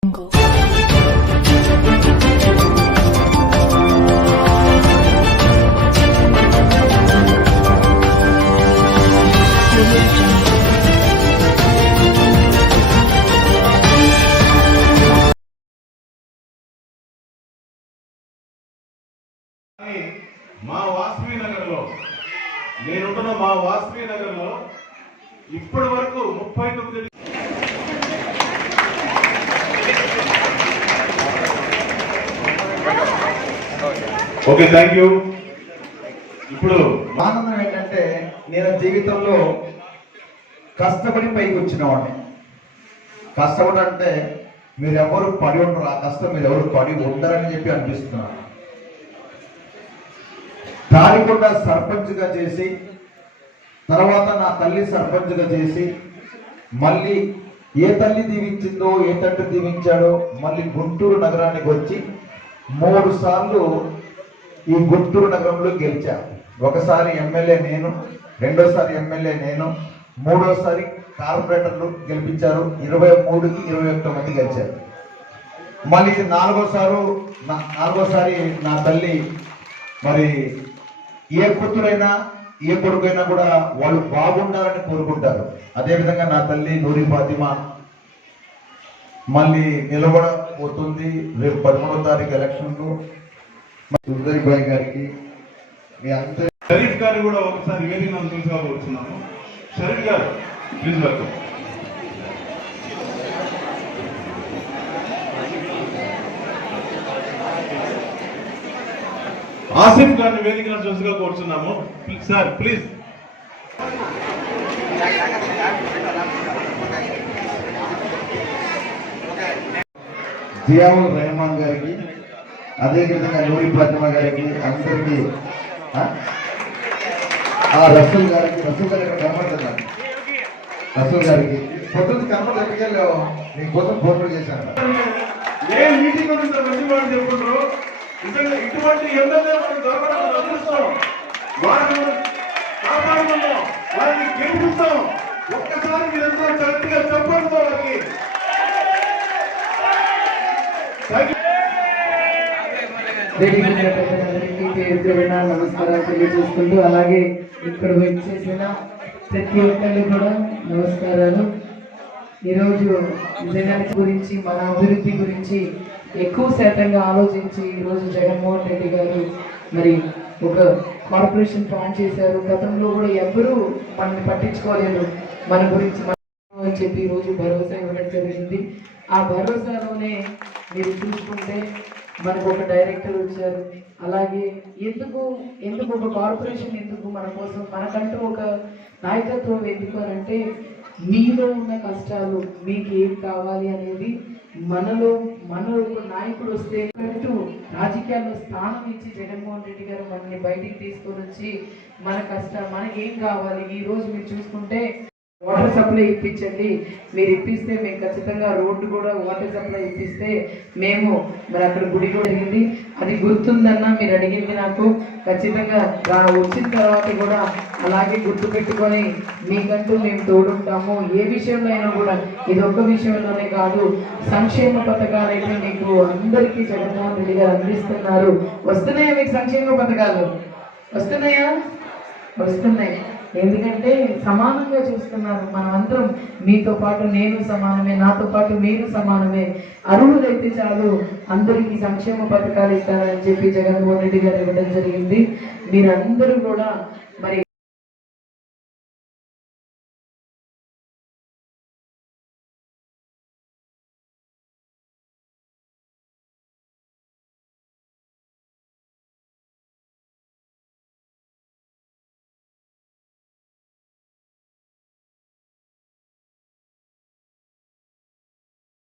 మా వాసవి నగర్లో నేనుంటున్న మా వాసవి నగర్లో ఇప్పటి వరకు 39 ఓకే థ్యాంక్ యూ. ఇప్పుడు ఆనందం ఏంటంటే నేను జీవితంలో కష్టపడి పైకి వచ్చిన వాడిని. కష్టపడి అంటే మీరెవరు పడి ఉండరు, ఆ కష్టం మీరు ఎవరు పడి ఉండరని చెప్పి అనిపిస్తున్నారు. తాడికొండ సర్పంచ్గా చేసి తర్వాత నా తల్లి సర్పంచ్గా చేసి మళ్ళీ ఏ తల్లి దీవించిందో ఏ తండ్రి దీవించాడో మళ్ళీ గుంటూరు నగరానికి వచ్చి 3 సార్లు ఈ గుంటూరు నగరంలో గెలిచా. ఒకసారి ఎమ్మెల్యే నేను, రెండోసారి ఎమ్మెల్యే నేను, మూడోసారి కార్పొరేటర్లు గెలిపించారు. 23కి 21 మంది గెలిచారు. మళ్ళీ ఇది నాలుగోసారి నా తల్లి మరి ఏ కూతురైనా ఏ కొడుకైనా కూడా వాళ్ళు బాగుండాలని కోరుకుంటారు. అదేవిధంగా నా తల్లి నూరి ఫాతిమా మళ్ళీ నిలబడబోతుంది. రేపు 13వ తారీఖు ఎలక్షన్లో సుందరి బాయ్ గారికి మీ అందరి షరీఫ్ గారు కూడా ఒకసారి వేదిక చూసిగా కూర్చున్నాము. షరీఫ్ గారు ప్లీజ్ వెల్కమ్. ఆసిఫ్ గారిని వేదిక చూసిగా కూర్చున్నాము సార్ ప్లీజ్. జియావుల్ రెహమాన్ గారికి అదేవిధంగా నూరి ఫాతిమా గారికి అందరికీ రసూల్ గారికి కనపడుతున్నాను. రసూల్ గారికి పొద్దున్న కనపడలేవు నీకోసం ఫోన్ చేశాను. ఏ మీటింగ్ మంచి చెప్పుకుంటారు. ఇటువంటి ఎమ్మెల్యే మనకు దొరకడం అదృష్టం. వారిని కాపాడుకుందాం, వారిని గెలిపిస్తాం. ఒక్కసారి మీరంతా గట్టిగా చెప్పండి వాళ్ళకి. నమస్కారాలు తెలియజేసుకుంటూ అలాగే ఇక్కడ వచ్చేసిన ప్రతి ఒక్కళ్ళు కూడా నమస్కారాలు. ఈరోజు విజయనగరం గురించి మన అభివృద్ధి గురించి ఎక్కువ శాతంగా ఆలోచించి ఈరోజు జగన్మోహన్ రెడ్డి గారు మరి ఒక కార్పొరేషన్ ఫామ్ చేశారు. గతంలో కూడా ఎవరూ మనల్ని పట్టించుకోలేదు, మన గురించి అని చెప్పి ఈరోజు భరోసా ఇవ్వడం జరిగింది. ఆ భరోసాలోనే మీరు చూసుకుంటే మనకు ఒక డైరెక్టర్ వచ్చారు. అలాగే ఎందుకు ఒక కార్పొరేషన్ ఎందుకు మన కోసం, మనకంటూ ఒక నాయకత్వం ఎందుకు అంటే మీలో ఉన్న కష్టాలు మీకు ఏం కావాలి అనేది మనలో ఒక నాయకుడు వస్తే రాజకీయాల్లో స్థానం ఇచ్చి జగన్మోహన్ రెడ్డి గారు మనల్ని బయటికి తీసుకొని వచ్చి మన మనకేం కావాలి. ఈ రోజు మీరు చూసుకుంటే వాటర్ సప్లై ఇప్పించండి, మీరు ఇప్పిస్తే మేము ఖచ్చితంగా రోడ్డు కూడా వాటర్ సప్లై ఇప్పిస్తే మేము మరి అక్కడ గుడి కూడా జరిగింది. అది గుర్తుందన్న మీరు అడిగింది నాకు. ఖచ్చితంగా వచ్చిన తర్వాత కూడా అలాగే గుర్తు పెట్టుకొని మీకంటూ మేము తోడుంటాము. ఏ విషయంలో అయినా కూడా, ఇది ఒక్క విషయంలోనే కాదు, సంక్షేమ పథకాలు అయితే మీకు అందరికీ జగన్మోహన్ రెడ్డి గారు అందిస్తున్నారు. వస్తున్నాయా మీకు సంక్షేమ పథకాలు? వస్తున్నాయా? వస్తున్నాయి. ఎందుకంటే సమానంగా చూస్తున్నారు. మనమందరం మీతో పాటు నేను సమానమే, నాతో పాటు మీరు సమానమే. అర్హులైతే చాలు అందరికీ సంక్షేమ పథకాలు ఇస్తారని చెప్పి జగన్మోహన్ రెడ్డి గారు ఇవ్వడం జరిగింది. మీరందరూ కూడా మరి